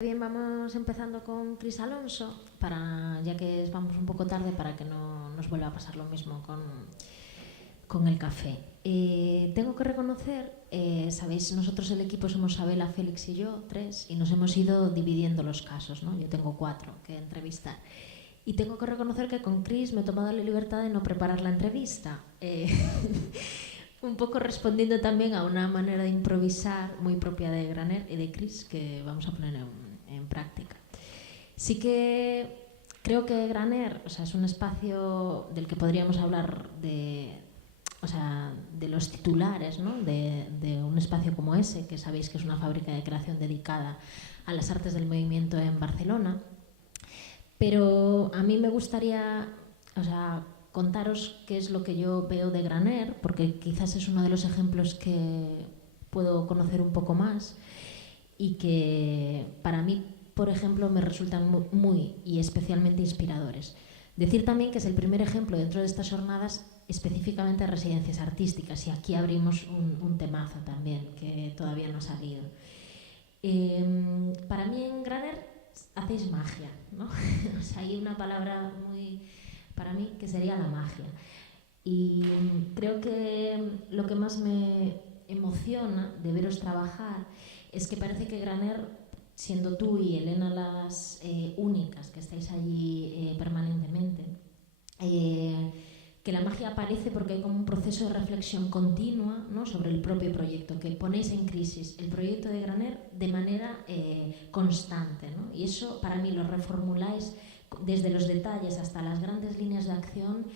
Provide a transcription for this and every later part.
Bien, vamos empezando con Cris Alonso, ya que vamos un poco tarde para que no nos vuelva a pasar lo mismo con el café. Tengo que reconocer, sabéis, nosotros el equipo somos Sabela, Félix y yo, 3, y nos hemos ido dividiendo los casos, ¿no? Yo tengo 4 que entrevistar. Y tengo que reconocer que con Cris me he tomado la libertad de no preparar la entrevista. Un poco respondiendo también a una manera de improvisar muy propia de Graner y de Cris, que vamos a poner en práctica. Sí que creo que Graner, es un espacio del que podríamos hablar de los titulares, ¿no? de un espacio como ese, que sabéis que es una fábrica de creación dedicada a las artes del movimiento en Barcelona. Pero a mí me gustaría contaros qué es lo que yo veo de Graner, porque quizás es uno de los ejemplos que puedo conocer un poco más y que para mí, por ejemplo, me resultan muy y especialmente inspiradores. Decir también que es el primer ejemplo dentro de estas jornadas específicamente de residencias artísticas, y aquí abrimos un temazo también que todavía no ha salido. Para mí en Graner hacéis magia, ¿no? Hay una palabra muy, para mí, que sería la magia. Y creo que lo que más me emociona de veros trabajar es que parece que Graner, siendo tú y Elena las únicas que estáis allí permanentemente, que la magia aparece porque hay como un proceso de reflexión continua, ¿no? Sobre el propio proyecto, que ponéis en crisis el proyecto de Graner de manera constante, ¿no? Y eso para mí lo reformuláis desde los detalles hasta las grandes líneas de acción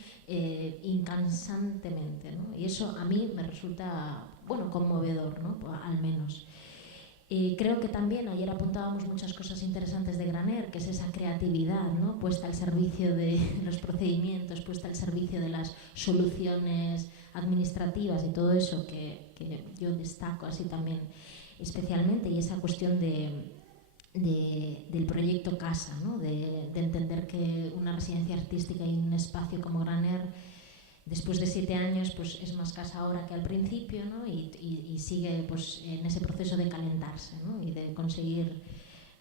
incansantemente, ¿no? Y eso a mí me resulta, conmovedor, ¿no? Al menos. Creo que también ayer apuntábamos muchas cosas interesantes de Graner, que es esa creatividad, ¿no? Puesta al servicio de los procedimientos, puesta al servicio de las soluciones administrativas y todo eso que yo destaco así también especialmente, y esa cuestión del proyecto casa, ¿no? de entender que una residencia artística y un espacio como Graner, después de 7 años, pues es más casa ahora que al principio, ¿no? y sigue pues en ese proceso de calentarse, ¿no? Y de conseguir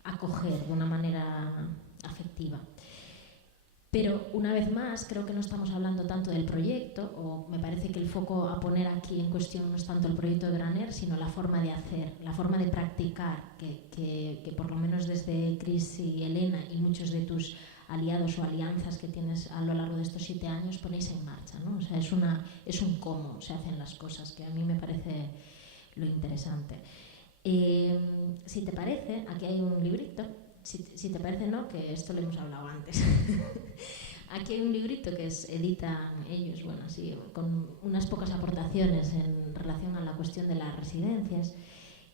acoger de una manera afectiva. Pero una vez más, creo que no estamos hablando tanto del proyecto, o me parece que el foco a poner aquí en cuestión no es tanto el proyecto de Graner, sino la forma de hacer, la forma de practicar, que por lo menos desde Cris y Elena y muchos de tus aliados o alianzas que tienes a lo largo de estos 7 años ponéis en marcha, ¿no? Es un cómo se hacen las cosas, que a mí me parece lo interesante. Si te parece, aquí hay un librito. Si te parece, no, que esto lo hemos hablado antes. Aquí hay un librito que editan ellos, con unas pocas aportaciones en relación a la cuestión de las residencias,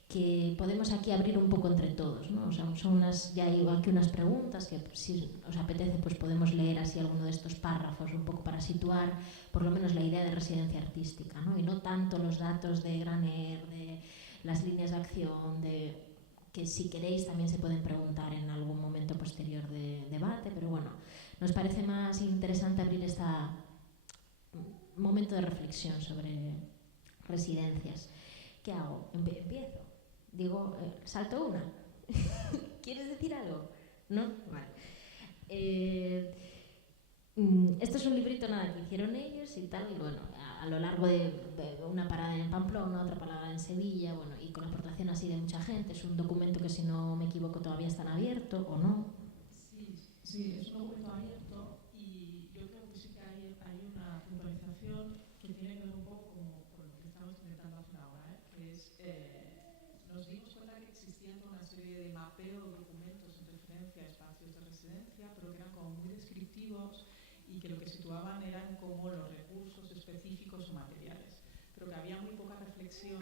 que podemos aquí abrir un poco entre todos, ¿no? Son ya hay aquí unas preguntas que si os apetece pues podemos leer así alguno de estos párrafos un poco para situar por lo menos la idea de residencia artística, ¿no? Y no tanto los datos de Graner, de las líneas de acción, que si queréis también se pueden preguntar en algún momento posterior de debate, pero bueno, nos parece más interesante abrir este momento de reflexión sobre residencias. ¿Qué hago? Empiezo. Digo, salto una. ¿Quieres decir algo? ¿No? Vale. Esto es un librito que hicieron ellos y tal, y bueno, a lo largo de una parada en Pamplona, otra parada en Sevilla, y con aportación así de mucha gente. Es un documento que, si no me equivoco, todavía está en abierto, ¿o no? Sí, es un documento abierto, y yo creo que sí que hay una puntualización que tiene que ver un poco con lo que estamos intentando hacer ahora, que es, nos dimos cuenta que existían una serie de mapeo de documentos en referencia a espacios de residencia, pero que eran como muy descriptivos y que lo que situaban eran como los recursos específicos o materiales, pero que había muy poca reflexión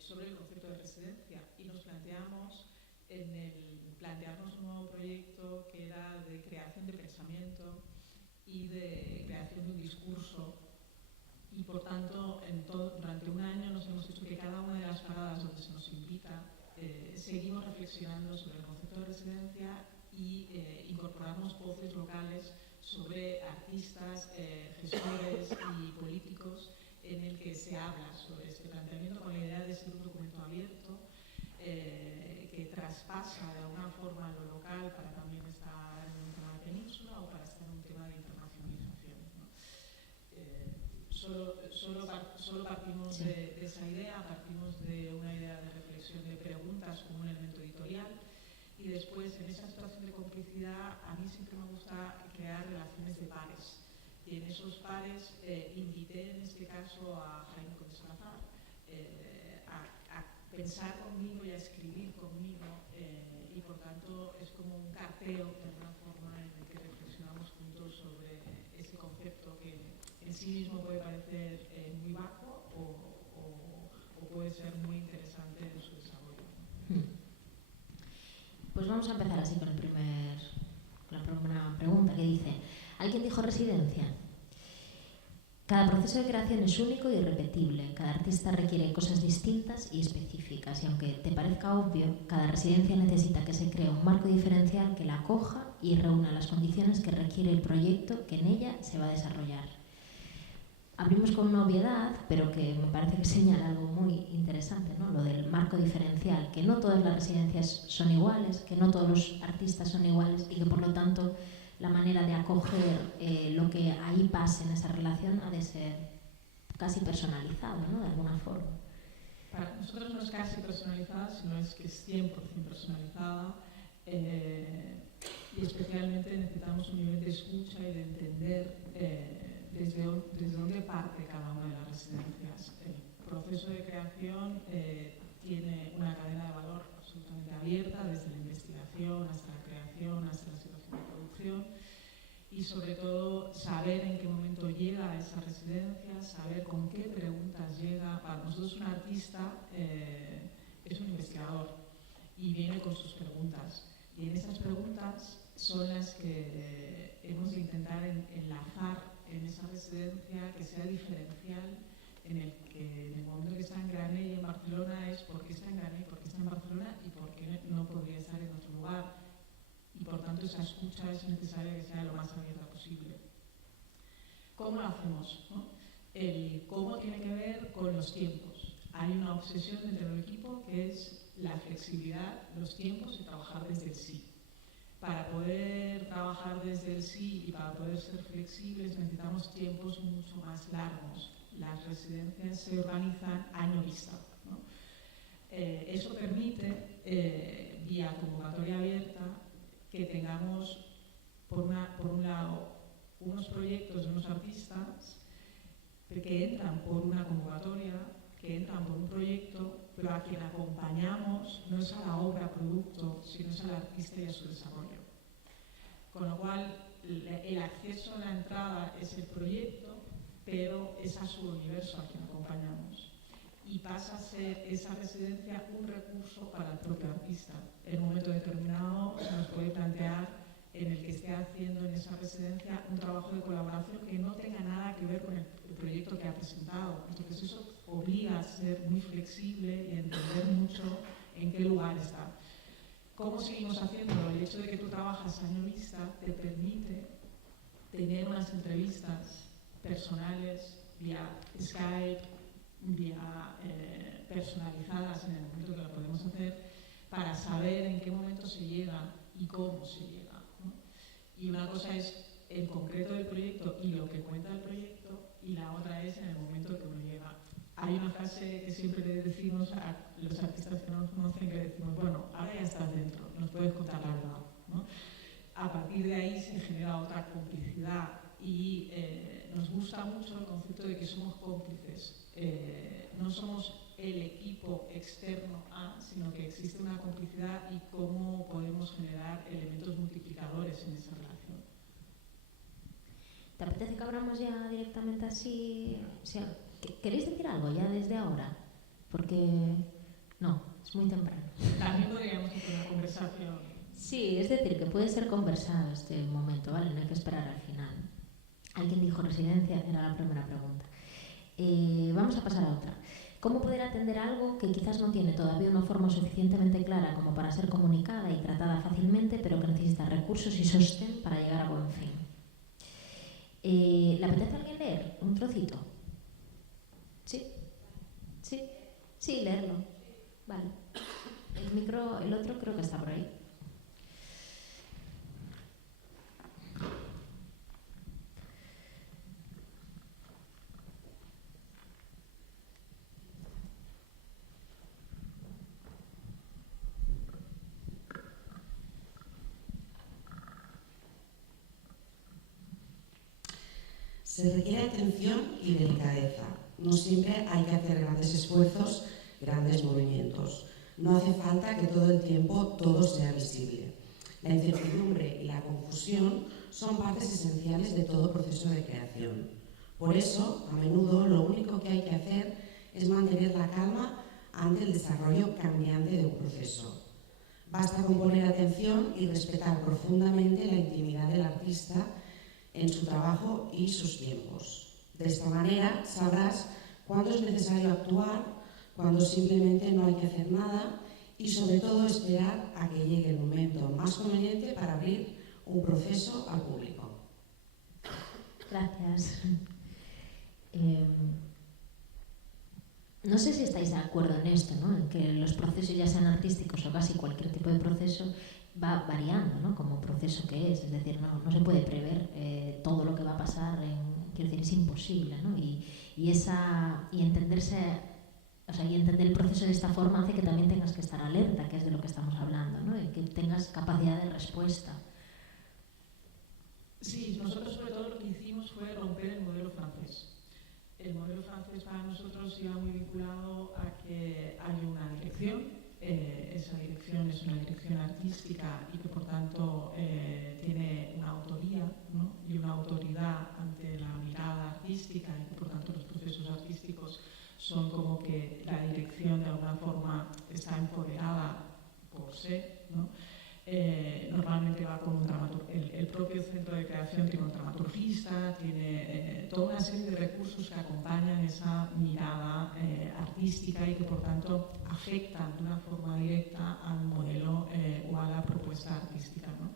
sobre el concepto de residencia, y nos planteamos plantearnos un nuevo proyecto que era de creación de pensamiento y de creación de un discurso, y por tanto durante un año nos hemos dicho que cada una de las paradas donde se nos invita seguimos reflexionando sobre el concepto de residencia y incorporamos voces locales sobre artistas, gestores y políticos, en el que se habla sobre este planteamiento con la idea de ser un documento abierto que traspasa de alguna forma lo local para también estar en un tema de península o para estar en un tema de internacionalización, ¿no? Solo partimos de esa idea, partimos de una idea de reflexión de preguntas como un elemento editorial, y después en esa situación de complicidad a mí siempre me gusta crear relaciones de pares, y en esos pares invité en este caso a Jaime Salazar a pensar conmigo y a escribir conmigo, y por tanto es como un carteo de alguna forma en el que reflexionamos juntos sobre ese concepto que en sí mismo puede parecer muy bajo o puede ser muy interesante en su desarrollo. Pues vamos a empezar así con la primera pregunta, que dice: ¿alguien dijo residencia? Cada proceso de creación es único y irrepetible. Cada artista requiere cosas distintas y específicas, y aunque te parezca obvio, cada residencia necesita que se cree un marco diferencial que la acoja y reúna las condiciones que requiere el proyecto que en ella se va a desarrollar. Abrimos con una obviedad, pero que me parece que señala algo muy interesante, ¿no? Lo del marco diferencial, que no todas las residencias son iguales, que no todos los artistas son iguales y que por lo tanto la manera de acoger lo que ahí pase en esa relación ha de ser casi personalizado, ¿no? De alguna forma. Para nosotros no es casi personalizada, sino es que es 100% personalizada, y especialmente necesitamos un nivel de escucha y de entender desde dónde parte cada una de las residencias. El proceso de creación tiene una cadena de valor absolutamente abierta, desde la investigación hasta la creación, hasta la situación de producción, y sobre todo saber en qué momento llega a esa residencia, saber con qué preguntas llega. Para nosotros un artista es un investigador y viene con sus preguntas, y en esas preguntas son las que hemos de intentar enlazar en esa residencia que sea diferencial, en el momento que está en Granell y en Barcelona es por qué está en Granell, por qué está en Barcelona y por qué no podría estar en otro lugar, y por tanto esa escucha es necesaria que sea lo más abierta posible. ¿Cómo lo hacemos, no? El cómo tiene que ver con los tiempos. Hay una obsesión dentro del equipo que es la flexibilidad, los tiempos y trabajar desde el sí. Para poder trabajar desde el sí y para poder ser flexibles necesitamos tiempos mucho más largos. Las residencias se organizan año vista, ¿no? Eso permite, vía convocatoria abierta, que tengamos, por un lado, unos proyectos de unos artistas que entran por una convocatoria, que entran por un proyecto, pero a quien acompañamos no es a la obra producto, sino es al artista y a su desarrollo. Con lo cual, el acceso a la entrada es el proyecto, pero es a su universo a quien acompañamos. Y pasa a ser esa residencia un recurso para el propio artista. En un momento determinado se nos puede plantear en el que esté haciendo en esa residencia un trabajo de colaboración que no tenga nada que ver con el proyecto que ha presentado. Entonces eso obliga a ser muy flexible y a entender mucho en qué lugar está. ¿Cómo seguimos haciéndolo? El hecho de que tú trabajas año vista te permite tener unas entrevistas personales vía Skype, vía personalizadas en el momento que lo podemos hacer, para saber en qué momento se llega y cómo se llega, ¿no? Y una cosa es el concreto del proyecto y lo que cuenta el proyecto, y la otra es en el momento que uno llega. Hay una frase que siempre le decimos a los artistas que no nos conocen, que decimos, bueno, ahora ya estás dentro, nos puedes contar la verdad, ¿no? A partir de ahí se genera otra complicidad y nos gusta mucho el concepto de que somos cómplices. No somos el equipo externo a, sino que existe una complicidad y cómo podemos generar elementos multiplicadores en esa relación. ¿Te apetece que abramos ya directamente así? O sea, ¿queréis decir algo ya desde ahora? Porque no, es muy temprano. También podríamos hacer una conversación. Sí, es decir, que puede ser conversado este momento, ¿vale? No hay que esperar al final. ¿Alguien dijo residencia? Era la primera pregunta. Vamos a pasar a otra. ¿Cómo poder atender algo que quizás no tiene todavía una forma suficientemente clara como para ser comunicada y tratada fácilmente, pero que necesita recursos y sostén para llegar a buen fin? ¿Le apetece a alguien leer un trocito? ¿Sí? ¿Sí? Sí, leerlo. Vale. el micro, el otro creo que está por ahí. Se requiere atención y delicadeza. No siempre hay que hacer grandes esfuerzos, grandes movimientos. No hace falta que todo el tiempo todo sea visible. La incertidumbre y la confusión son partes esenciales de todo proceso de creación. Por eso, a menudo, lo único que hay que hacer es mantener la calma ante el desarrollo cambiante de un proceso. Basta con poner atención y respetar profundamente la intimidad del artista en su trabajo y sus tiempos. De esta manera sabrás cuándo es necesario actuar, cuándo simplemente no hay que hacer nada y sobre todo esperar a que llegue el momento más conveniente para abrir un proceso al público. Gracias. No sé si estáis de acuerdo en esto, ¿no? En que los procesos, ya sean artísticos o casi cualquier tipo de proceso, va variando, ¿no? Como proceso que es decir, no se puede prever todo lo que va a pasar, quiero decir, es imposible, ¿no? Y entenderse, o sea, y entender el proceso de esta forma hace que también tengas que estar alerta, que es de lo que estamos hablando, ¿no? Y que tengas capacidad de respuesta. Sí, nosotros sobre todo lo que hicimos fue romper el modelo francés. El modelo francés para nosotros iba muy vinculado a que hay una dirección. Esa dirección es una dirección artística y que por tanto tiene una autoría, ¿no? Y una autoridad ante la mirada artística y que por tanto los procesos artísticos son como que la dirección de alguna forma está empoderada por ser, ¿no? Normalmente va con un dramaturgo. El propio centro de creación tiene un dramaturgista, tiene toda una serie de recursos que acompañan esa mirada artística y que por tanto afectan de una forma directa al modelo o a la propuesta artística, ¿no?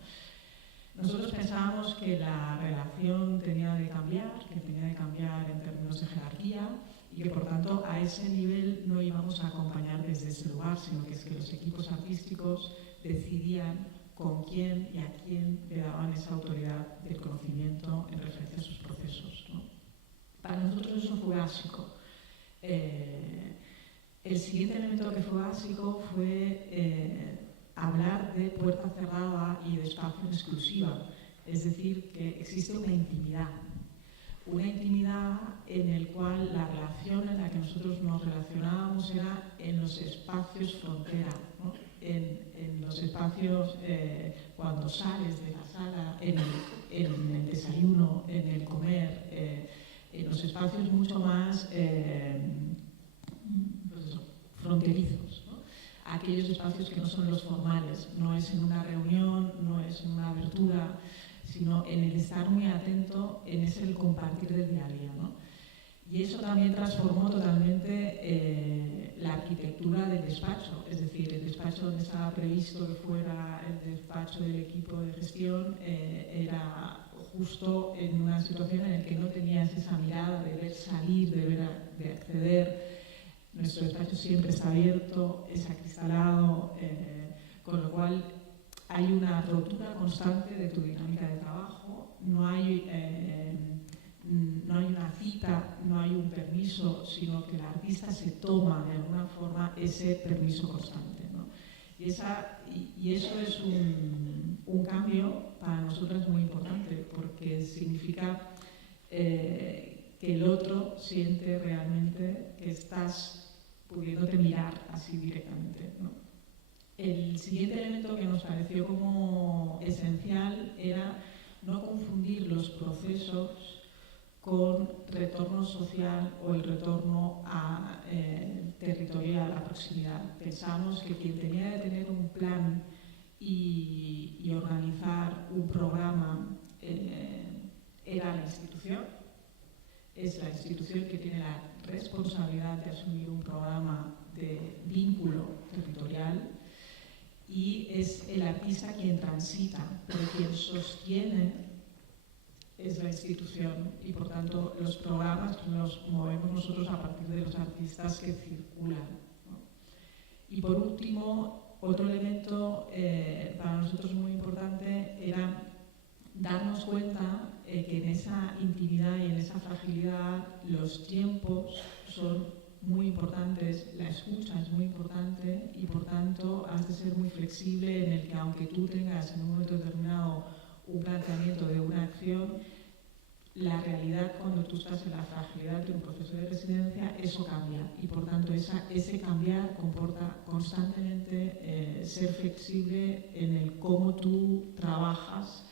Nosotros pensábamos que la relación tenía de cambiar, en términos de jerarquía y que por tanto a ese nivel no íbamos a acompañar desde ese lugar, sino que es que los equipos artísticos decidían con quién y a quién le daban esa autoridad del conocimiento en referencia a sus procesos, ¿no? Para nosotros eso fue básico. El siguiente elemento que fue básico fue hablar de puerta cerrada y de espacio en exclusiva, es decir, que existe una intimidad en el cual la relación en la que nosotros nos relacionábamos era en los espacios frontera, ¿no? En los espacios cuando sales de la sala, en el desayuno, en el comer, en los espacios mucho más fronterizos, ¿no? Aquellos espacios que no son los formales, no es en una reunión, no es en una abertura, sino en el estar muy atento, en ese el compartir del día a día, ¿no? Y eso también transformó totalmente la arquitectura del despacho, es decir, el despacho donde estaba previsto que fuera el despacho del equipo de gestión era justo en una situación en la que no tenías esa mirada de ver salir, de acceder. Nuestro despacho siempre está abierto, es acristalado, con lo cual hay una rotura constante de tu dinámica de trabajo, no hay una cita, no hay un permiso, sino que el artista se toma de alguna forma ese permiso constante, ¿no? Y eso es un cambio para nosotras muy importante, porque significa que el otro siente realmente que estás pudiéndote mirar así directamente, ¿no? El siguiente elemento que nos pareció como esencial era no confundir los procesos con retorno social o el retorno a territorial, a la proximidad. Pensamos que quien tenía que tener un plan y organizar un programa era la institución. Es la institución que tiene la responsabilidad de asumir un programa de vínculo territorial y es el artista quien transita, pero quien sostiene es la institución y por tanto los programas los movemos nosotros a partir de los artistas que circulan, ¿no? Y por último, Otro elemento para nosotros muy importante era darnos cuenta que en esa intimidad y en esa fragilidad los tiempos son muy importantes, la escucha es muy importante y por tanto has de ser muy flexible en el que aunque tú tengas en un momento determinado un planteamiento de una acción, la realidad cuando tú estás en la fragilidad de un proceso de residencia, eso cambia y por tanto ese cambiar comporta constantemente ser flexible en el cómo tú trabajas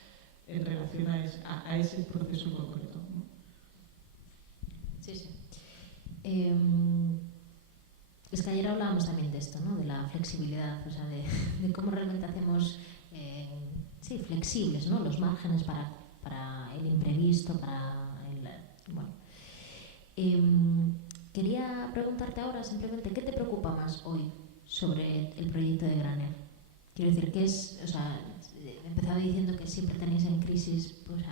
en relación a ese proceso en concreto, ¿no? Sí, sí. Es que ayer hablábamos también de esto, ¿no? De la flexibilidad, o sea, de cómo realmente hacemos flexibles, ¿no? Los márgenes para el imprevisto, para el... Bueno. Quería preguntarte ahora simplemente, ¿qué te preocupa más hoy sobre el proyecto de Graner? Quiero decir, ¿qué es...? O sea, he empezado diciendo que siempre tenéis en crisis, pues,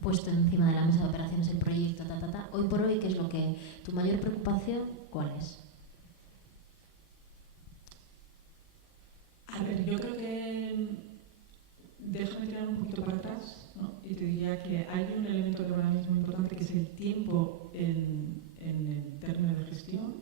puesto encima de la mesa de operaciones el proyecto, Hoy por hoy, ¿qué es lo que... tu mayor preocupación, cuál es? A ver, yo creo que... Déjame tirar un poquito para atrás, ¿no? Y te diría que hay un elemento que para mí es muy importante, que es el tiempo en el término de gestión,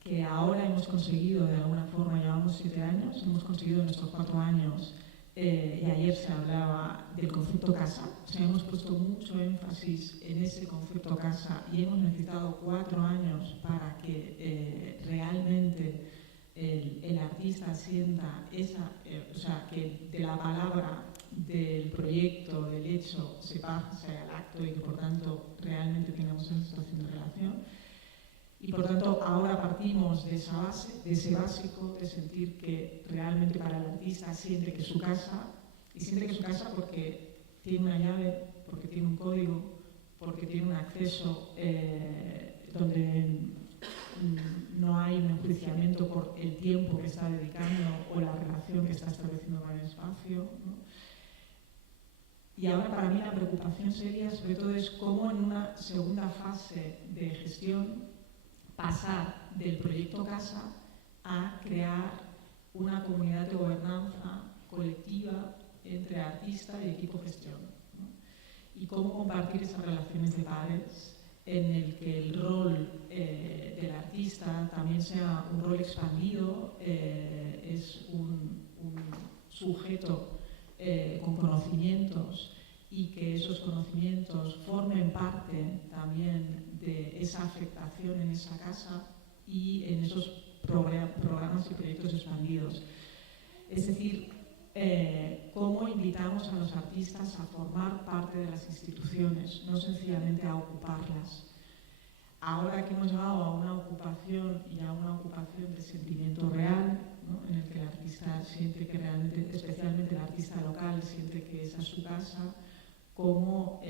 que ahora hemos conseguido de alguna forma, llevamos 7 años, hemos conseguido en estos 4 años, y ayer se hablaba del concepto casa, o sea, hemos puesto mucho énfasis en ese concepto casa y hemos necesitado 4 años para que realmente el artista sienta o sea, que de la palabra, del proyecto, del hecho, se pase al acto y que por tanto realmente tengamos esa situación de relación. Y por tanto ahora partimos de esa base, de ese básico, de sentir que realmente para el artista siente que es su casa, y siente que es su casa porque tiene una llave, porque tiene un código, porque tiene un acceso donde no hay un enjuiciamiento por el tiempo que está dedicando o la relación que está estableciendo con el espacio, ¿no? Y ahora para mí la preocupación seria sobre todo es cómo en una segunda fase de gestión pasar del proyecto casa a crear una comunidad de gobernanza colectiva entre artista y equipo gestión, ¿no? Y cómo compartir esas relaciones de pares en el que el rol del artista también sea un rol expandido, es un sujeto con conocimientos y que esos conocimientos formen parte también de esa afectación en esa casa y en esos programas y proyectos expandidos. Es decir, cómo invitamos a los artistas a formar parte de las instituciones, no sencillamente a ocuparlas. Ahora que hemos llegado a una ocupación y a una ocupación de sentimiento real, ¿no? En el que el artista siente que realmente, especialmente el artista local, siente que esa es su casa, cómo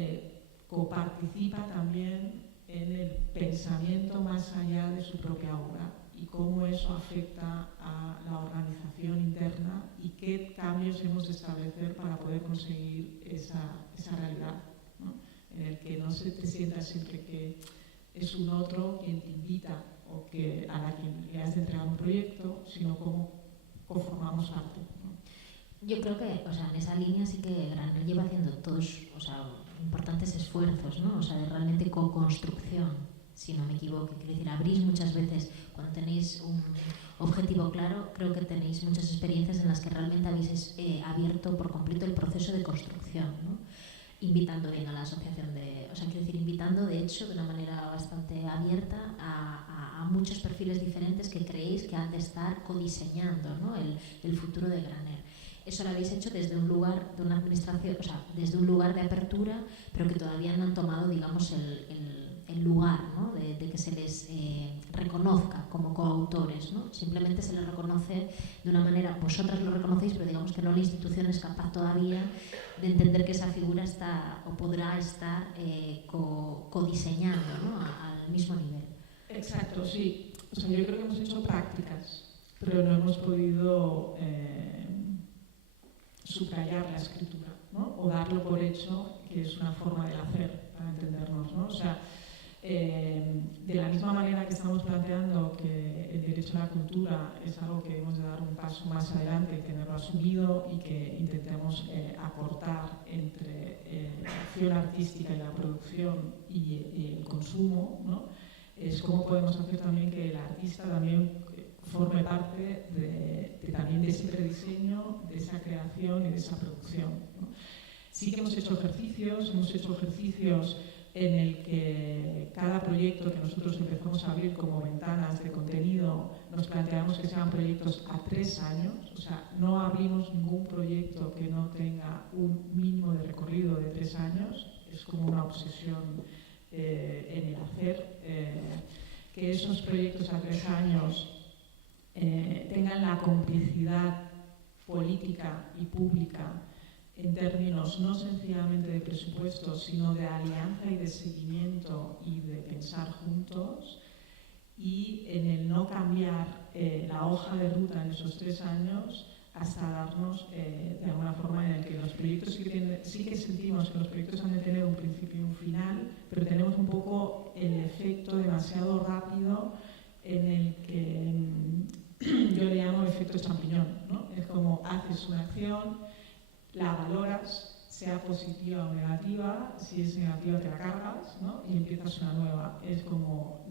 coparticipa también en el pensamiento más allá de su propia obra y cómo eso afecta a la organización interna y qué cambios hemos de establecer para poder conseguir esa realidad, ¿no? En el que no se te sienta siempre que es un otro quien te invita o que a la quien le has de entregar un proyecto, sino cómo conformamos parte, ¿no? Yo creo que, o sea, en esa línea sí que Graner lleva haciendo todos, o sea, importantes esfuerzos, ¿no? O sea, de realmente co-construcción, si no me equivoco. Quiero decir, abrís muchas veces, cuando tenéis un objetivo claro, creo que tenéis muchas experiencias en las que realmente habéis abierto por completo el proceso de construcción, ¿no? Invitando bien a la asociación o sea, quiero decir, invitando de hecho de una manera bastante abierta a muchos perfiles diferentes que creéis que han de estar codiseñando, ¿no? el futuro de Graner. Eso lo habéis hecho desde un lugar de una administración, o sea, desde un lugar de apertura, pero que todavía no han tomado, digamos, el lugar, ¿no? de que se les reconozca como coautores, ¿no? Simplemente se les reconoce de una manera, vosotras lo reconocéis, pero digamos que no la institución es capaz todavía de entender que esa figura está o podrá estar codiseñando, ¿no? Al mismo nivel. Exacto, sí. O sea, yo creo que hemos hecho prácticas, pero no hemos podido subrayar la escritura, ¿no? O darlo por hecho, que es una forma de hacer, para entendernos, ¿no? O sea, De la misma manera que estamos planteando que el derecho a la cultura es algo que debemos de dar un paso más adelante y tenerlo asumido, y que intentemos acortar entre la acción artística y la producción y el consumo, ¿no? Es cómo podemos hacer también que el artista también forme parte también de ese rediseño, de esa creación y de esa producción, ¿no? Sí que hemos hecho ejercicios en el que cada proyecto que nosotros empezamos a abrir como ventanas de contenido, nos planteamos que sean proyectos a 3 años, o sea, no abrimos ningún proyecto que no tenga un mínimo de recorrido de 3 años, es como una obsesión en el hacer, que esos proyectos a 3 años tengan la complicidad política y pública en términos no sencillamente de presupuestos, sino de alianza y de seguimiento y de pensar juntos, y en el no cambiar la hoja de ruta en esos 3 años hasta darnos de alguna forma en el que los proyectos sí que sentimos que los proyectos han de tener un principio y un final, pero tenemos un poco el efecto demasiado rápido en el que yo le llamo efecto champiñón, ¿no? Es como haces una acción, la valoras, sea positiva o negativa, si es negativa te la cargas, ¿no? Y empiezas una nueva. Es como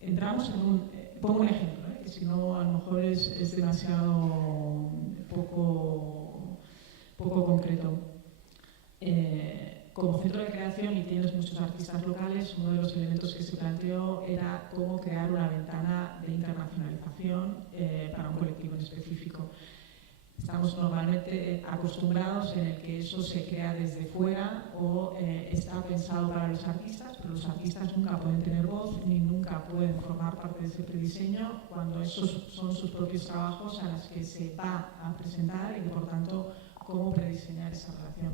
entramos en un... pongo un ejemplo, que si no a lo mejor es demasiado poco concreto. Como centro de creación, y tienes muchos artistas locales, uno de los elementos que se planteó era cómo crear una ventana de internacionalización para un colectivo en específico. Estamos normalmente acostumbrados en el que eso se crea desde fuera o está pensado para los artistas, pero los artistas nunca pueden tener voz ni nunca pueden formar parte de ese prediseño cuando esos son sus propios trabajos a los que se va a presentar, y que por tanto cómo prediseñar esa relación.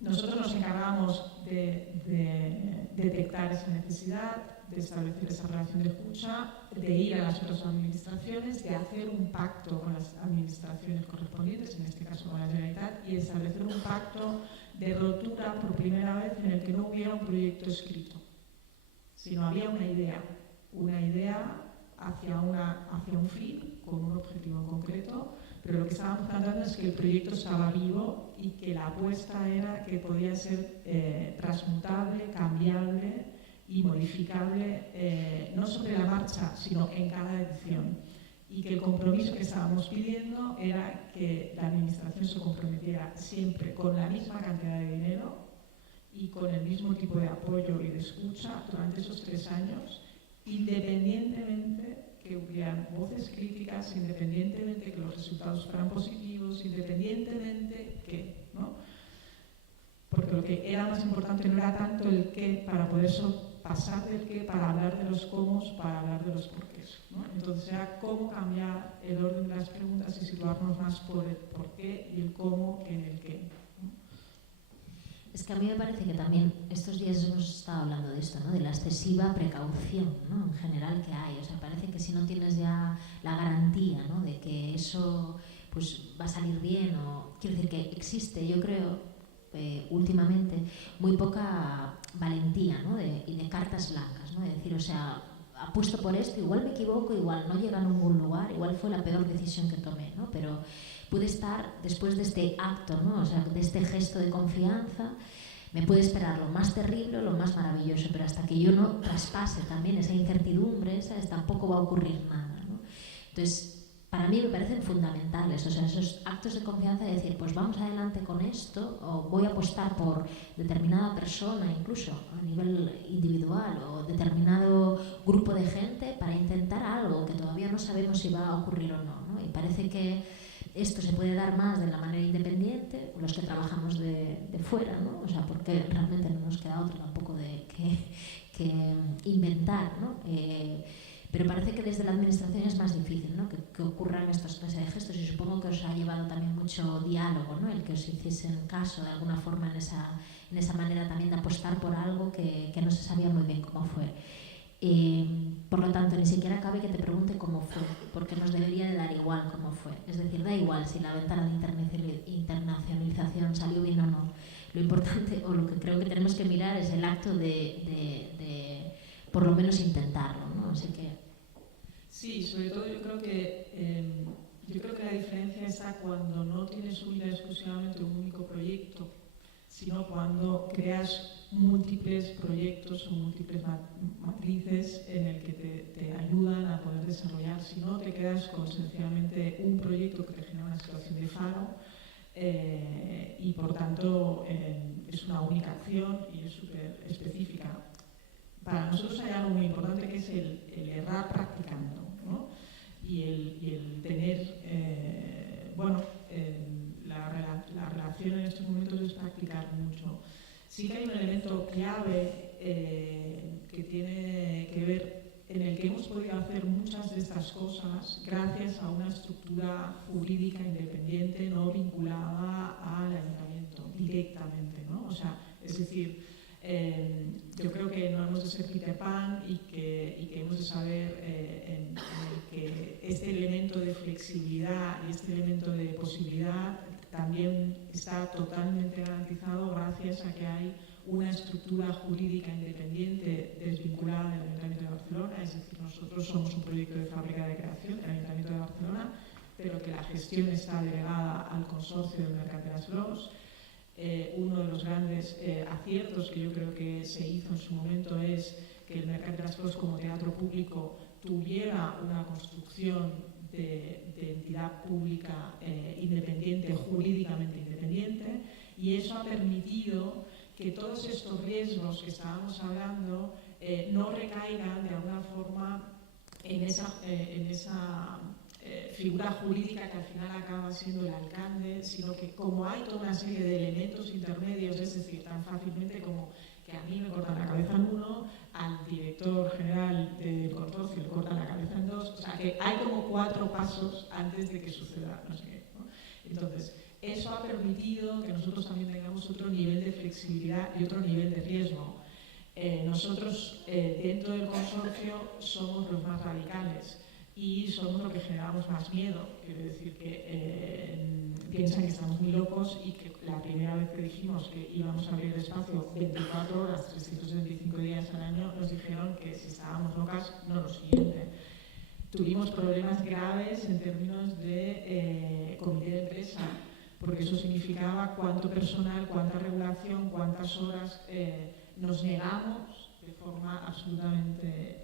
Nosotros nos encargamos de detectar esa necesidad, de establecer esa relación de escucha, de ir a las otras administraciones, de hacer un pacto con las administraciones correspondientes, en este caso con la Generalitat, y establecer un pacto de rotura por primera vez en el que no hubiera un proyecto escrito, sino había una idea hacia un fin, con un objetivo en concreto, pero lo que estábamos planteando es que el proyecto estaba vivo y que la apuesta era que podía ser transmutable, cambiable y modificable, no sobre la marcha, sino en cada edición. Y que el compromiso que estábamos pidiendo era que la administración se comprometiera siempre con la misma cantidad de dinero y con el mismo tipo de apoyo y de escucha durante esos 3 años, independientemente que hubieran voces críticas, independientemente que los resultados fueran positivos, independientemente que, ¿no? Porque lo que era más importante no era tanto el qué, para poder pasar del qué, para hablar de los cómo, para hablar de los porqués, ¿no? Entonces era cómo cambiar el orden de las preguntas y situarnos más por el porqué y el cómo que en el qué, ¿no? Es que a mí me parece que también estos días hemos estado hablando de esto, ¿no? De la excesiva precaución, ¿no? En general que hay. O sea, parece que si no tienes ya la garantía, ¿no? De que eso pues va a salir bien, o quiero decir que existe, yo creo, últimamente muy poca valentía, ¿no? Y de cartas blancas, ¿no? De decir, o sea, apuesto por esto, igual me equivoco, igual no llega a ningún lugar, igual fue la peor decisión que tomé, ¿no? Pero puede estar después de este acto, ¿no? O sea, de este gesto de confianza, me puede esperar lo más terrible o lo más maravilloso, pero hasta que yo no traspase también esa incertidumbre, ¿sabes? Tampoco va a ocurrir nada, ¿no? Entonces, para mí me parecen fundamentales, o sea, esos actos de confianza de decir, pues vamos adelante con esto, o voy a apostar por determinada persona, incluso a nivel individual, o determinado grupo de gente para intentar algo que todavía no sabemos si va a ocurrir o no, ¿no? Y parece que esto se puede dar más de la manera independiente, los que trabajamos de fuera, ¿no? O sea, porque realmente no nos queda otro tampoco de que inventar, ¿no? Pero parece que desde la administración es más difícil, ¿no? que ocurran estas clases de gestos, y supongo que os ha llevado también mucho diálogo, ¿no? El que os hiciesen caso de alguna forma en esa manera también de apostar por algo que no se sabía muy bien cómo fue. Por lo tanto, ni siquiera cabe que te pregunte cómo fue, porque nos debería de dar igual cómo fue. Es decir, da igual si la ventana de internacionalización salió bien o no. Lo importante, o lo que creo que tenemos que mirar, es el acto de por lo menos intentarlo, ¿no? Así que... Sí, sobre todo yo creo que la diferencia está cuando no tienes única y exclusivamente un único proyecto, sino cuando creas múltiples proyectos o múltiples matrices en el que te ayudan a poder desarrollar. Si no, te quedas con sencillamente un proyecto que te genera una situación de faro y por tanto es una única acción y es súper específica. Para nosotros hay algo muy importante que es el errar practicando, ¿no? Y el tener, la relación en estos momentos es practicar mucho. Sí que hay un elemento clave que tiene que ver, en el que hemos podido hacer muchas de estas cosas gracias a una estructura jurídica independiente no vinculada al ayuntamiento directamente, ¿no? O sea, es decir, yo creo que no hemos de ser Peter Pan y que hemos de saber que este elemento de flexibilidad y este elemento de posibilidad también está totalmente garantizado gracias a que hay una estructura jurídica independiente desvinculada del Ayuntamiento de Barcelona. Es decir, nosotros somos un proyecto de fábrica de creación del Ayuntamiento de Barcelona, pero que la gestión está delegada al consorcio del Mercat de las Flors. Uno de los grandes aciertos que yo creo que se hizo en su momento es que el Mercat de las Flors como teatro público tuviera una construcción de entidad pública independiente, jurídicamente independiente, y eso ha permitido que todos estos riesgos que estábamos hablando no recaigan de alguna forma en esa figura jurídica que al final acaba siendo el alcalde, sino que como hay toda una serie de elementos intermedios, es decir, tan fácilmente como que a mí me cortan la cabeza en uno, al director general del consorcio le cortan la cabeza en dos, o sea que hay como 4 pasos antes de que suceda no sé qué, ¿no? Entonces, eso ha permitido que nosotros también tengamos otro nivel de flexibilidad y otro nivel de riesgo. Nosotros, dentro del consorcio, somos los más radicales y somos los que generamos más miedo. Quiero decir que piensan que estamos muy locos y que la primera vez que dijimos que íbamos a abrir el espacio 24 horas, 365 días al año, nos dijeron que si estábamos locas, no lo siguiente. Tuvimos problemas graves en términos de comité de empresa, porque eso significaba cuánto personal, cuánta regulación, cuántas horas. Nos negamos de forma absolutamente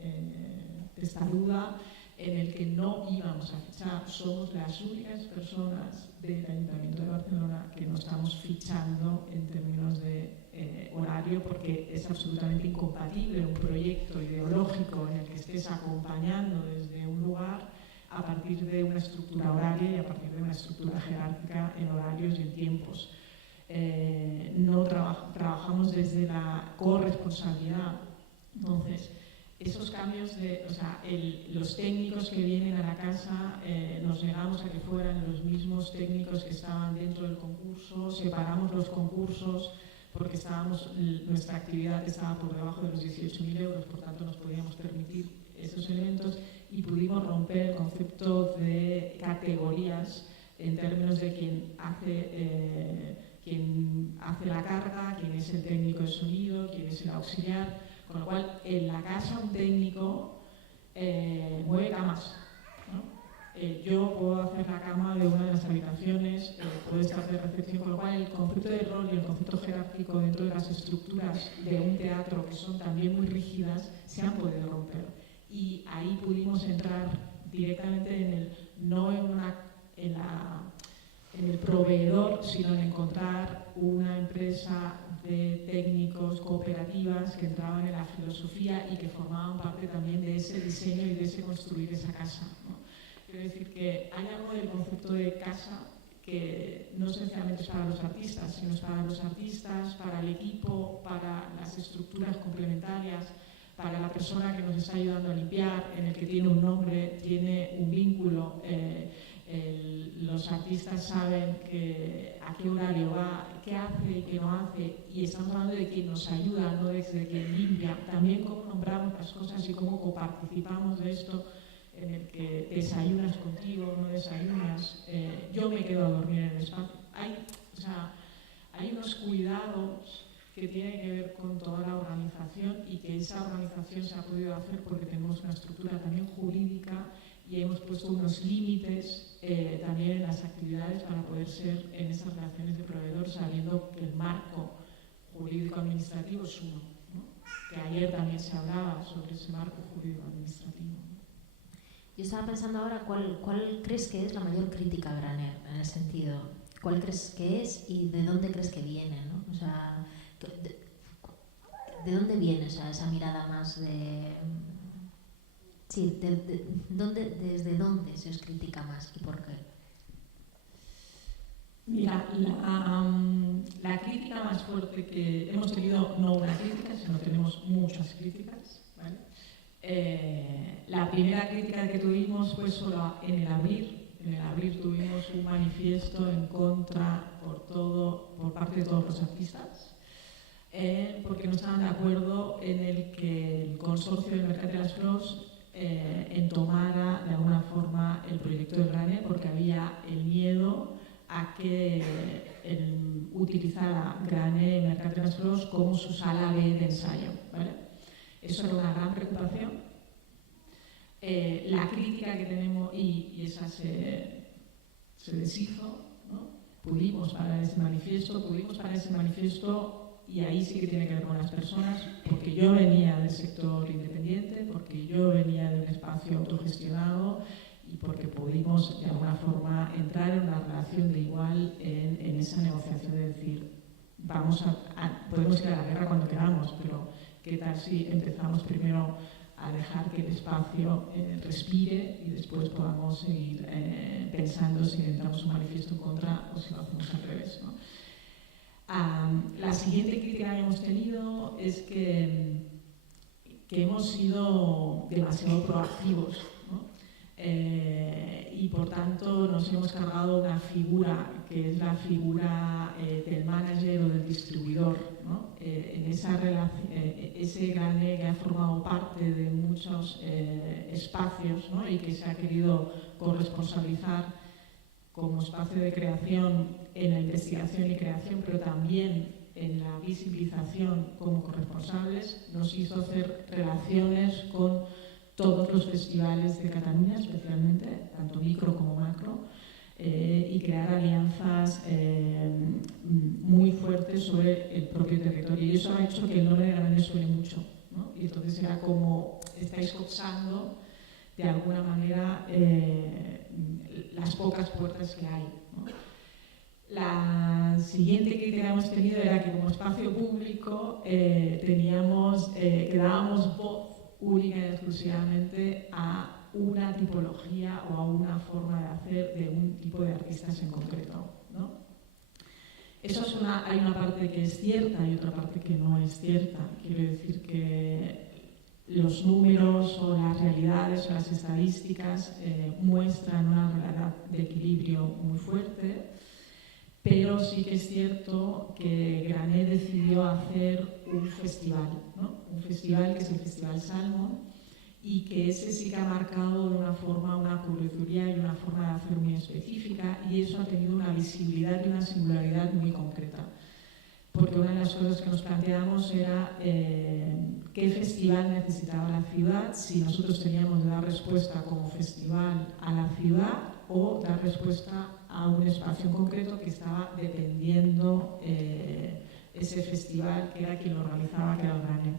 testaruda en el que no íbamos a fichar. Somos las únicas personas del Ayuntamiento de Barcelona que no estamos fichando en términos de horario, porque es absolutamente incompatible un proyecto ideológico en el que estés acompañando desde un lugar a partir de una estructura horaria y a partir de una estructura jerárquica en horarios y en tiempos. No trabajamos desde la corresponsabilidad. Entonces, esos cambios los técnicos que vienen a la casa, nos negamos a que fueran los mismos técnicos que estaban dentro del concurso, separamos los concursos porque nuestra actividad estaba por debajo de los 18.000 euros, por tanto nos podíamos permitir esos elementos y pudimos romper el concepto de categorías en términos de quién hace la carga, quién es el técnico de sonido, quién es el auxiliar, con lo cual en la casa un técnico mueve camas, ¿no? Yo puedo hacer la cama de una de las habitaciones, puedo estar de recepción, con lo cual el concepto de rol y el concepto jerárquico dentro de las estructuras de un teatro, que son también muy rígidas, se han podido romper. Y ahí pudimos entrar directamente no en el proveedor, sino en encontrar una empresa de técnicos cooperativas que entraban en la filosofía y que formaban parte también de ese diseño y de ese construir esa casa, ¿no? Quiero decir que hay algo del concepto de casa que no sencillamente es para los artistas, sino es para los artistas, para el equipo, para las estructuras complementarias, para la persona que nos está ayudando a limpiar, en el que tiene un nombre, tiene un vínculo. Los artistas saben a qué horario va, qué hace y qué no hace, y estamos hablando de quien nos ayuda, no desde quien limpia. También cómo nombramos las cosas y cómo coparticipamos de esto, en el que desayunas contigo, no desayunas, yo me quedo a dormir en el espacio. hay unos cuidados que tienen que ver con toda la organización y que esa organización se ha podido hacer porque tenemos una estructura también jurídica y hemos puesto unos límites también en las actividades para poder ser en esas relaciones de proveedor, sabiendo que el marco jurídico-administrativo es uno, ¿no? Que ayer también se hablaba sobre ese marco jurídico-administrativo, ¿no? Yo estaba pensando ahora cuál crees que es la mayor crítica a Graner, en el sentido, cuál crees que es y de dónde crees que viene, ¿no? O sea, ¿de dónde viene esa mirada más de... Sí, ¿desde dónde se os critica más y por qué? Mira, la crítica más fuerte que hemos tenido, no una crítica, sino tenemos muchas críticas, ¿vale? La primera crítica que tuvimos fue solo en el abril. En el abril tuvimos un manifiesto en contra por parte de todos los artistas, porque no estaban de acuerdo en el que el consorcio del Mercat de las Flors entomara de alguna forma el proyecto de Graner, porque había el miedo a que utilizara Graner y Mercat de las Flors como su sala B de ensayo, ¿vale? Eso era una gran preocupación. La crítica que tenemos, y esa se deshizo, ¿no? Pudimos parar ese manifiesto, y ahí sí que tiene que ver con las personas, porque yo venía del sector independiente, porque yo venía de un espacio autogestionado y porque pudimos de alguna forma entrar en una relación de igual en esa negociación de decir, podemos ir a la guerra cuando queramos, pero ¿qué tal si empezamos primero a dejar que el espacio respire y después podamos seguir pensando si entramos un manifiesto en contra o si lo hacemos al revés, ¿no? La siguiente crítica que hemos tenido es que hemos sido demasiado proactivos, ¿no? Y por tanto nos hemos cargado una figura que es la figura del manager o del distribuidor, ¿no? En esa relación, ese Graner que ha formado parte de muchos espacios, ¿no? Y que se ha querido corresponsabilizar como espacio de creación en la investigación y creación, pero también en la visibilización como corresponsables, nos hizo hacer relaciones con todos los festivales de Cataluña, especialmente, tanto micro como macro, y crear alianzas muy fuertes sobre el propio territorio. Y eso ha hecho que el nombre de Graner suene mucho, ¿no? Y entonces era como estáis coxando de alguna manera las pocas puertas que hay, ¿no? La siguiente crítica que hemos tenido era que como espacio público que dábamos voz única y exclusivamente a una tipología o a una forma de hacer de un tipo de artistas en concreto, ¿no? Eso hay una parte que es cierta y otra parte que no es cierta. Quiero decir que los números o las realidades o las estadísticas muestran una realidad de equilibrio muy fuerte, pero sí que es cierto que Graner decidió hacer un festival, ¿no? Un festival que es el Festival Salmo, y que ese sí que ha marcado de una forma una curaduría y una forma de hacer muy específica, y eso ha tenido una visibilidad y una singularidad muy concreta. Porque una de las cosas que nos planteamos era qué festival necesitaba la ciudad, si nosotros teníamos que dar respuesta como festival a la ciudad o dar respuesta a un espacio en concreto que estaba dependiendo ese festival, que era quien lo organizaba, que era el Graner.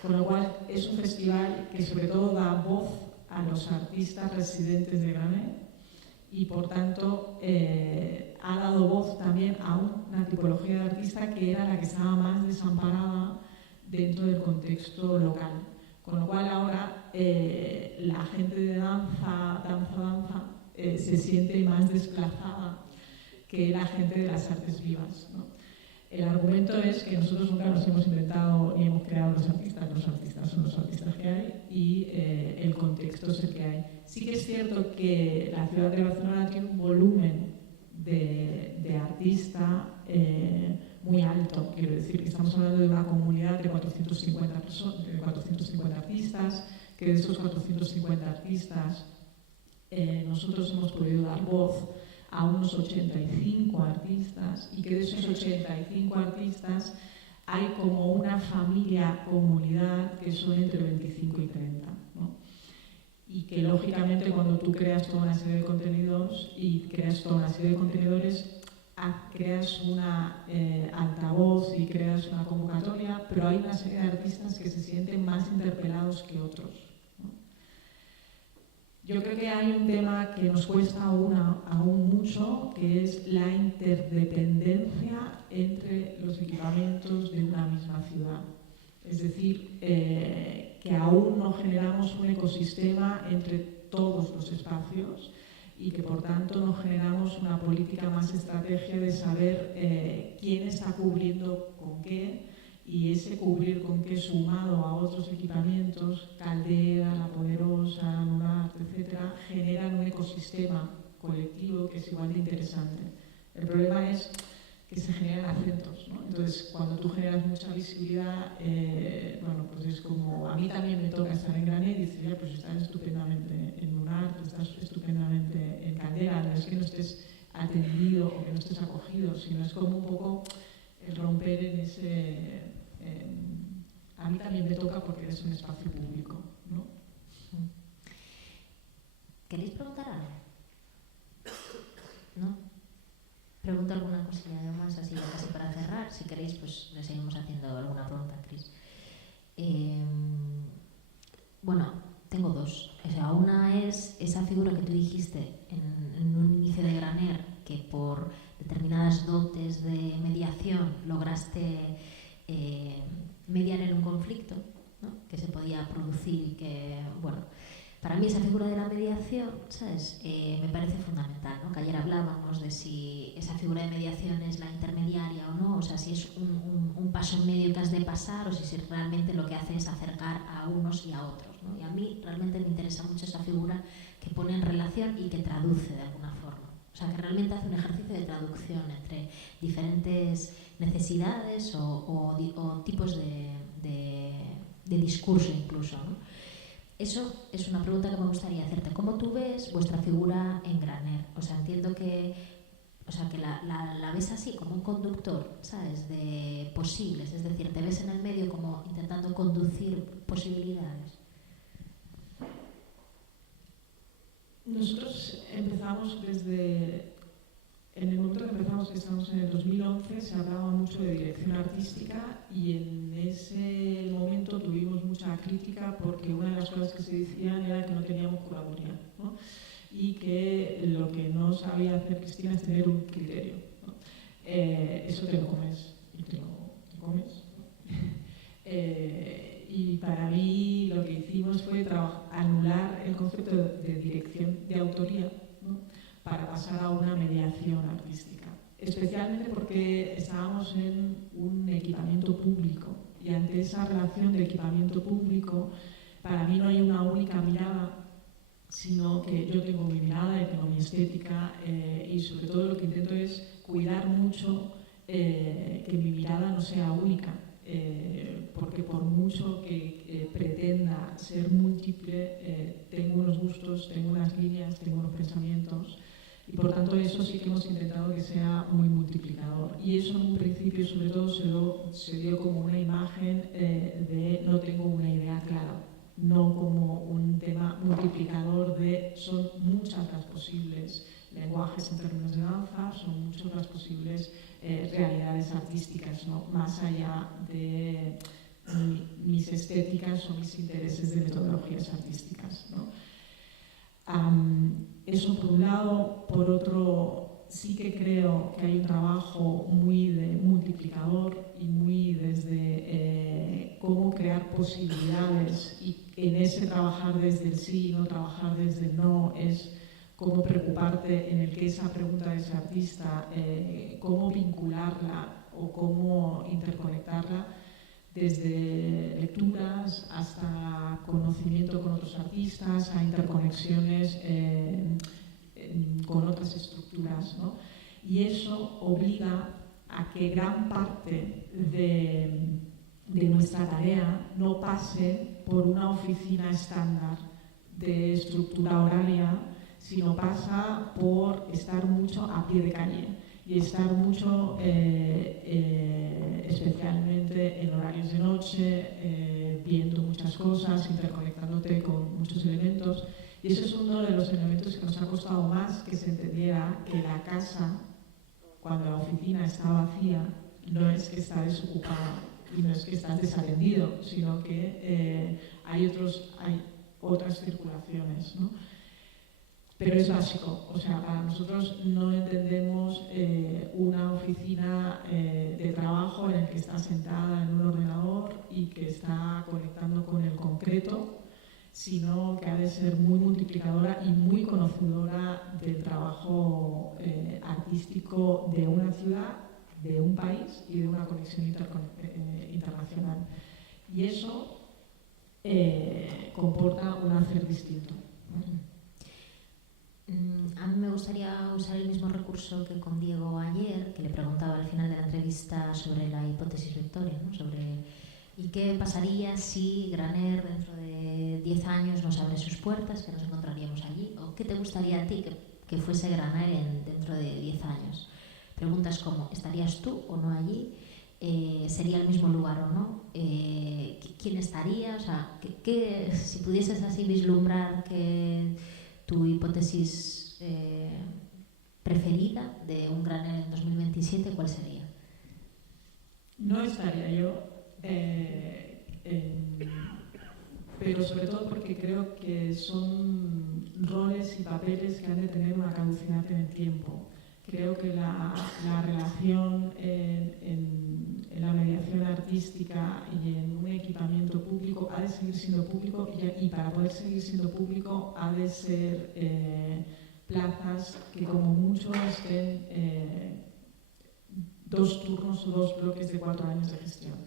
Con lo cual es un festival que sobre todo da voz a los artistas residentes de Graner y por tanto ha dado voz también a una tipología de artista que era la que estaba más desamparada dentro del contexto local. Con lo cual ahora la gente de danza se siente más desplazada que la gente de las artes vivas, ¿no? El argumento es que nosotros nunca nos hemos inventado ni hemos creado los artistas son los artistas que hay y el contexto es el que hay. Sí que es cierto que la ciudad de Barcelona tiene un volumen de artista muy alto, quiero decir que estamos hablando de una comunidad de 450 artistas, que de esos 450 artistas nosotros hemos podido dar voz a unos 85 artistas artistas y que de esos 85 artistas hay como una familia, comunidad, que son entre 25 y 30, ¿no? Y que lógicamente cuando tú creas toda una serie de contenidos y creas toda una serie de contenedores, creas una altavoz y creas una convocatoria, pero hay una serie de artistas que se sienten más interpelados que otros, ¿no? Yo creo que hay un tema que nos cuesta aún mucho, que es la interdependencia entre los equipamientos de una misma ciudad. Es decir, que aún no generamos un ecosistema entre todos los espacios y que por tanto no generamos una política más estrategia de saber quién está cubriendo con qué, y ese cubrir con qué sumado a otros equipamientos, Caldera, La Poderosa, Lunarte, etcétera, generan un ecosistema colectivo que es igual de interesante. El problema es que se generan acentos, ¿no? Entonces, cuando tú generas mucha visibilidad, bueno, pues es como, a mí también me toca estar en Graner y decir, ya, pues estás estupendamente en Lunarte, estás estupendamente en Caldera, no es que no estés atendido o que no estés acogido, sino es como un poco el romper en ese... a mí también me toca porque es un espacio público, ¿no? ¿Queréis preguntar algo? ¿No? Pregunto alguna cosilla más así casi para cerrar. Si queréis, pues le seguimos haciendo alguna pregunta, Cris. Bueno, tengo dos. O sea, una es esa figura que tú dijiste en un inicio de Graner, que por determinadas dotes de mediación lograste mediar en un conflicto, ¿no? Que se podía producir y que, bueno, para mí esa figura de la mediación, ¿sabes? Me parece fundamental, ¿no? Que ayer hablábamos de si esa figura de mediación es la intermediaria o no, o sea, si es un paso en medio que has de pasar o si realmente lo que hace es acercar a unos y a otros, ¿no? Y a mí realmente me interesa mucho esa figura que pone en relación y que traduce de alguna forma. O sea, que realmente hace un ejercicio de traducción entre diferentes necesidades o tipos de discurso incluso, ¿no? Eso es una pregunta que me gustaría hacerte. ¿Cómo tú ves vuestra figura en Graner? O sea, entiendo que, la ves así, como un conductor, ¿sabes? De posibles, es decir, te ves en el medio como intentando conducir posibilidades. Nosotros empezamos en el momento que empezamos, que estamos en el 2011, se hablaba mucho de dirección artística y en ese momento tuvimos mucha crítica porque una de las cosas que se decían era que no teníamos curaduría, ¿no? Y que lo que no sabía hacer Cristina es tener un criterio, ¿no? Eso te lo comes y te lo comes, ¿no? Y para mí lo que hicimos fue anular el concepto de dirección de autoría, ¿no? Para pasar a una mediación artística, especialmente porque estábamos en un equipamiento público y ante esa relación de equipamiento público para mí no hay una única mirada, sino que yo tengo mi mirada y tengo mi estética y sobre todo lo que intento es cuidar mucho que mi mirada no sea única. Porque por mucho que pretenda ser múltiple, tengo unos gustos, tengo unas líneas, tengo unos pensamientos y por tanto eso sí que hemos intentado que sea muy multiplicador. Y eso en un principio sobre todo se dio como una imagen de no tengo una idea clara, no como un tema multiplicador de son muchas las posibles lenguajes en términos de danza, son muchas las posibles realidades artísticas, ¿no? Más allá de mis estéticas o mis intereses de metodologías artísticas, ¿no? Eso por un lado. Por otro, sí que creo que hay un trabajo muy de multiplicador y muy desde cómo crear posibilidades y en ese trabajar desde el sí, no trabajar desde el no, es cómo preocuparte en el que esa pregunta de ese artista, cómo vincularla o cómo interconectarla desde lecturas hasta conocimiento con otros artistas, a interconexiones con otras estructuras, ¿no? Y eso obliga a que gran parte de nuestra tarea no pase por una oficina estándar de estructura horaria, sino pasa por estar mucho a pie de calle y estar mucho, especialmente en horarios de noche, viendo muchas cosas, interconectándote con muchos elementos. Y eso es uno de los elementos que nos ha costado más que se entendiera que la casa, cuando la oficina está vacía, no es que está desocupada y no es que estás desatendido, sino que hay otras circulaciones, ¿no? Pero es básico, o sea, para nosotros no entendemos una oficina de trabajo en la que está sentada en un ordenador y que está conectando con el concreto, sino que ha de ser muy multiplicadora y muy conocedora del trabajo artístico de una ciudad, de un país y de una conexión internacional. Y eso comporta un hacer distinto, ¿no? A mí me gustaría usar el mismo recurso que con Diego ayer, que le preguntaba al final de la entrevista sobre la hipótesis Victoria, ¿no? Sobre ¿y qué pasaría si Graner dentro de 10 años nos abre sus puertas, que nos encontraríamos allí? ¿O qué te gustaría a ti que fuese Graner dentro de 10 años? Preguntas como, ¿estarías tú o no allí? ¿Sería el mismo lugar o no? ¿Quién estaría? O sea, si pudieses así vislumbrar que tu hipótesis preferida de un Graner en 2027, ¿cuál sería? No estaría yo, pero sobre todo porque creo que son roles y papeles que han de tener una caducidad en el tiempo. Creo que la relación en la mediación artística y en un equipamiento público ha de seguir siendo público y para poder seguir siendo público ha de ser plazas que como mucho estén 2 turnos o 2 bloques de 4 años de gestión.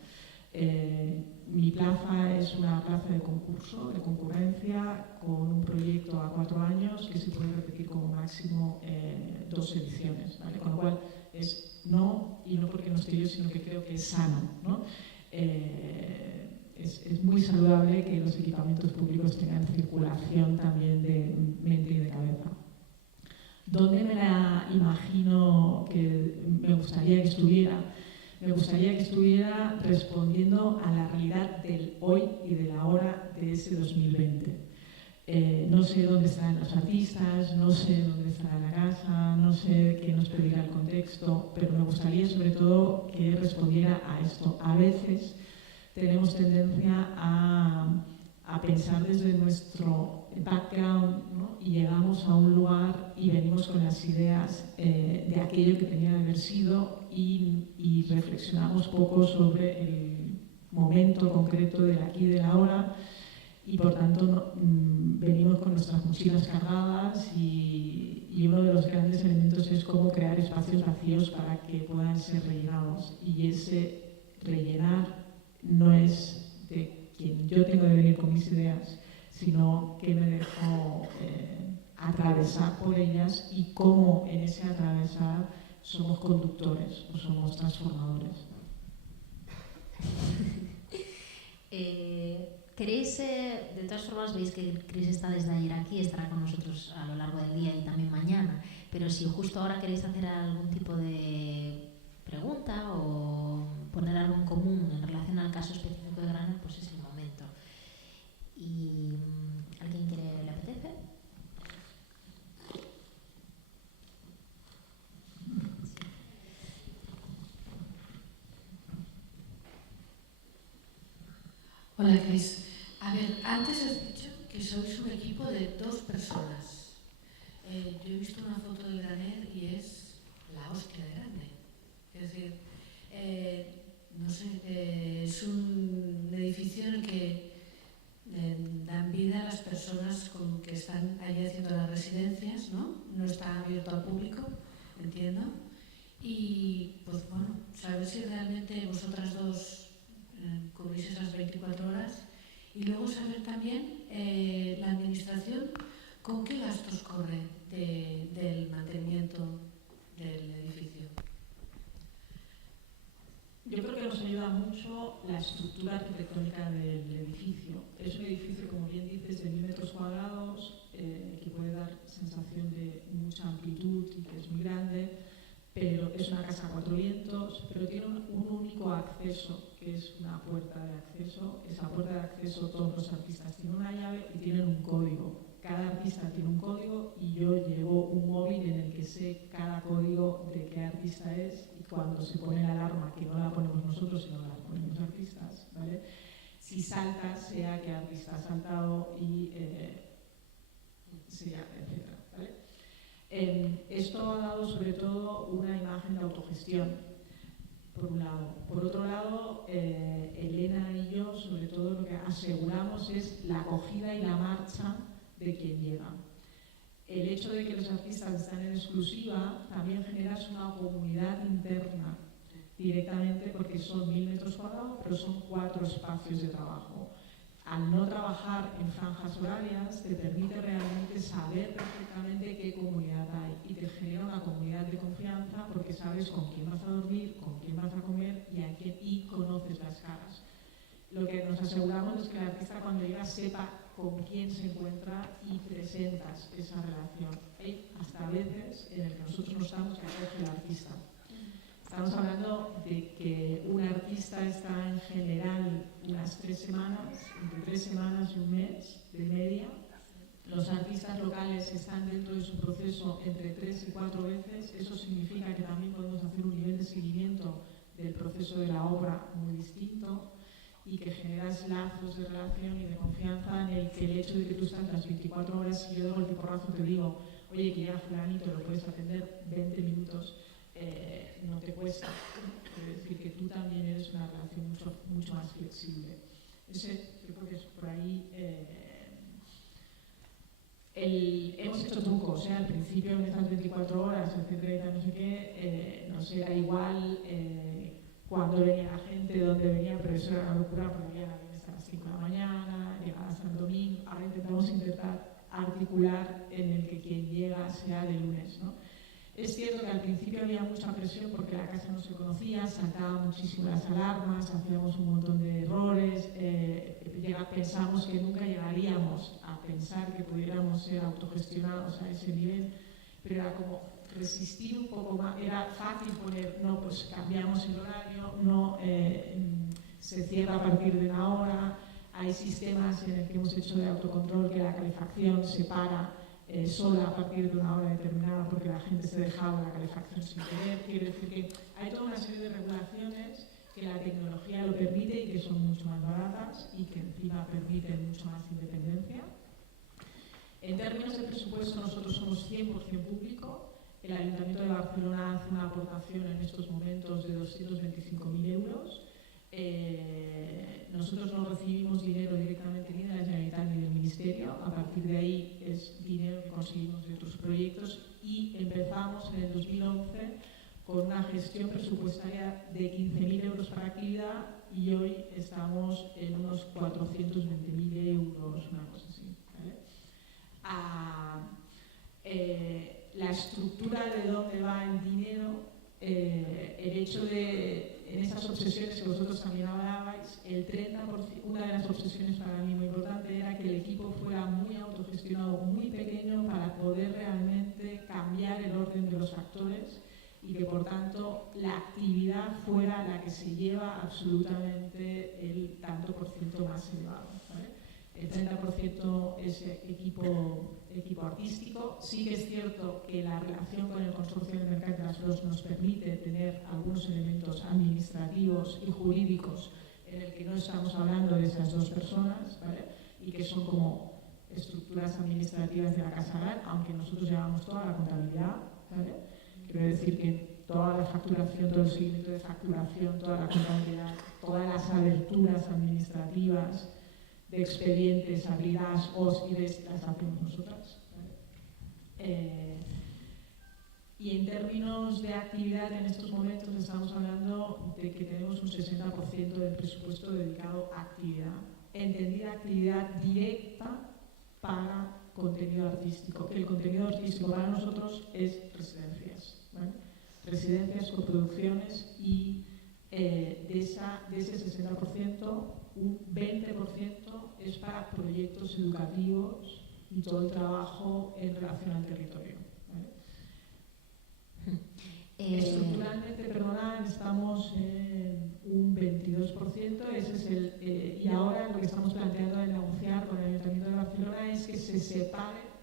Mi plaza es una plaza de concurso, de concurrencia, con un proyecto a 4 años que se puede repetir como máximo 2 ediciones, ¿vale? Con lo cual es no, y no porque no esté yo, sino que creo que es sano, ¿no? Es muy saludable que los equipamientos públicos tengan circulación también de mente y de cabeza. ¿Dónde me la imagino que me gustaría que estuviera? Me gustaría que estuviera respondiendo a la realidad del hoy y de la hora de ese 2020. No sé dónde estarán los artistas, no sé dónde estará la casa, no sé qué nos pedirá el contexto, pero me gustaría sobre todo que respondiera a esto. A veces tenemos tendencia a pensar desde nuestro background, ¿no? Y llegamos a un lugar y venimos con las ideas de aquello que tenía que haber sido y reflexionamos poco sobre el momento concreto del aquí y del ahora y por tanto venimos con nuestras mochilas cargadas y uno de los grandes elementos es cómo crear espacios vacíos para que puedan ser rellenados y ese rellenar no es de quien yo tengo de venir con mis ideas, sino que me dejo atravesar por ellas y cómo en ese atravesar somos conductores o somos transformadores. ¿Queréis, de todas formas, veis que Chris está desde ayer aquí, estará con nosotros a lo largo del día y también mañana, pero si justo ahora queréis hacer algún tipo de pregunta o poner algo en común en relación al caso específico de Graner, pues es el momento. ¿Y alguien le apetece? Hola, Cris. A ver, antes has dicho que sois un equipo de 2 personas. Yo he visto una foto de Graner y es la hostia de grande. Es decir, no sé, es un edificio en el que dan vida a las personas que están allí haciendo las residencias, ¿no? No está abierto al público, entiendo. Y, pues bueno, saber si realmente vosotras dos cubrís esas 24 horas y luego saber también la administración con qué gastos corre del mantenimiento del edificio. Yo creo que nos ayuda mucho la estructura arquitectónica del edificio. Es un edificio, como bien dices, de 1000 metros cuadrados, que puede dar sensación de mucha amplitud y que es muy grande. pero es una casa a 4 vientos, pero tiene un único acceso, que es una puerta de acceso. Esa puerta de acceso todos los artistas tienen una llave y tienen un código. Cada artista tiene un código y yo llevo un móvil en el que sé cada código de qué artista es, y cuando se pone la alarma, que no la ponemos nosotros, sino la ponen los artistas, ¿vale? Si salta, sea qué artista ha saltado y sea, etc. ¿Vale? Esto ha dado sobre todo una imagen de autogestión, por un lado. Por otro lado, Elena y yo, sobre todo, lo que aseguramos es la acogida y la marcha de quien llega. El hecho de que los artistas están en exclusiva también genera una comunidad interna directamente, porque son 1000 metros cuadrados, pero son 4 espacios de trabajo. Al no trabajar en franjas horarias, te permite realmente saber perfectamente qué comunidad hay y te genera una comunidad de confianza, porque sabes con quién vas a dormir, con quién vas a comer y conoces las caras. Lo que nos aseguramos es que el artista, cuando llega, sepa con quién se encuentra y presentas esa relación. Hay hasta veces en el que nosotros no estamos que acoge el artista. Estamos hablando de que un artista está en general unas 3 semanas, entre 3 semanas y un mes de media. Los artistas locales están dentro de su proceso entre 3 y 4 veces. Eso significa que también podemos hacer un nivel de seguimiento del proceso de la obra muy distinto, y que generas lazos de relación y de confianza en el que el hecho de que tú estás las 24 horas y yo de golpe porrazo te digo, oye, que ya fulanito lo puedes atender 20 minutos, no te cuesta. Es decir, que tú también eres una relación mucho más flexible. Ese, yo creo que es por ahí. Hemos hecho trucos, al principio en esas 24 horas, etcétera, no sé qué, nos era igual cuando venía la gente, dónde venía, pero eso era una locura, porque venía la viernes a las 5 de la mañana, llegaba a San Domingo. Ahora intentamos articular en el que quien llega sea de lunes, ¿no? Es cierto que al principio había mucha presión porque la casa no se conocía, saltaban muchísimo las alarmas, hacíamos un montón de errores, pensamos que nunca llegaríamos a pensar que pudiéramos ser autogestionados a ese nivel, pero era como resistir un poco más. Era fácil poner, no, pues cambiamos el horario, no, se cierra a partir de una hora. Hay sistemas en el que hemos hecho de autocontrol que la calefacción se para sola a partir de una hora determinada porque la gente se dejaba la calefacción sin querer. Quiero decir que hay toda una serie de regulaciones que la tecnología lo permite y que son mucho más baratas y que encima permiten mucho más independencia. En términos de presupuesto, nosotros somos 100% público. El Ayuntamiento de Barcelona hace una aportación en estos momentos de 225.000 euros. Nosotros no recibimos dinero directamente ni de la Generalitat ni del Ministerio. A partir de ahí es dinero que conseguimos de otros proyectos, y empezamos en el 2011 con una gestión presupuestaria de 15.000 euros para actividad, y hoy estamos en unos 420.000 euros, una cosa así, ¿vale? La estructura de dónde va el dinero, el hecho de, en esas obsesiones que vosotros también hablabais, el 30%, una de las obsesiones para mí muy importante era que el equipo fuera muy autogestionado, muy pequeño, para poder realmente cambiar el orden de los actores, y que por tanto la actividad fuera la que se lleva absolutamente el tanto por ciento más elevado, ¿vale? El 30% es equipo artístico. Sí que es cierto que la relación con el Consorcio del Mercat de las Flors nos permite tener algunos elementos administrativos y jurídicos en el que no estamos hablando de esas dos personas, ¿vale? Y que son como estructuras administrativas de la Casa Gat, aunque nosotros llevamos toda la contabilidad, ¿vale? Quiero decir que toda la facturación, todo el seguimiento de facturación, toda la contabilidad, todas las aberturas administrativas de expedientes, abridas, OSIDES, las hacemos nosotras, ¿vale? Y en términos de actividad, en estos momentos estamos hablando de que tenemos un 60% del presupuesto dedicado a actividad, entendida actividad directa para contenido artístico, que el contenido artístico para nosotros es residencias, ¿vale? Residencias, coproducciones, y de ese 60%, un 20% es para proyectos educativos y todo el trabajo en relación al territorio, ¿vale? Estructuralmente, perdona, estamos en un 22%, ese es y ahora lo que estamos planteando de negociar con el Ayuntamiento de Barcelona es que se separen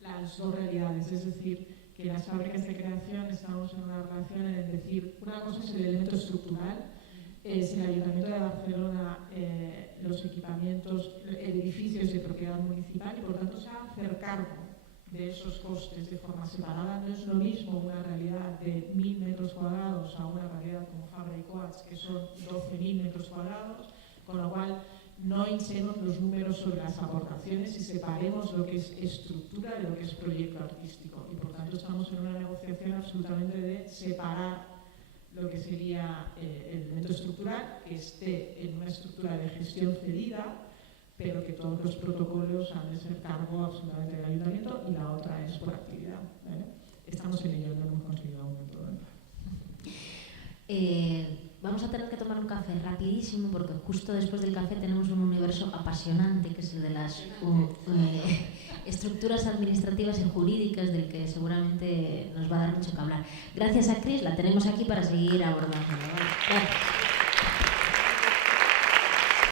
las dos realidades, es decir, que las fábricas de creación estamos en una relación en decir, una cosa es el elemento estructural, es el Ayuntamiento de Barcelona, los equipamientos, edificios de propiedad municipal y por tanto se va a hacer cargo de esos costes de forma separada. No es lo mismo una realidad de 1.000 metros cuadrados a una realidad como Fabra y Coats, que son 12.000 metros cuadrados, con lo cual no hinchemos los números sobre las aportaciones y separemos lo que es estructura de lo que es proyecto artístico. Y por tanto estamos en una negociación absolutamente de separar lo que sería el elemento estructural, que esté en una estructura de gestión cedida, pero que todos los protocolos han de ser cargo absolutamente del ayuntamiento, y la otra es por actividad, ¿vale? Estamos en ello, no hemos conseguido aún todo. Vamos a tener que tomar un café rapidísimo porque justo después del café tenemos un universo apasionante que es el de las estructuras administrativas y jurídicas, del que seguramente nos va a dar mucho que hablar. Gracias a Cris, la tenemos aquí para seguir abordando. Gracias.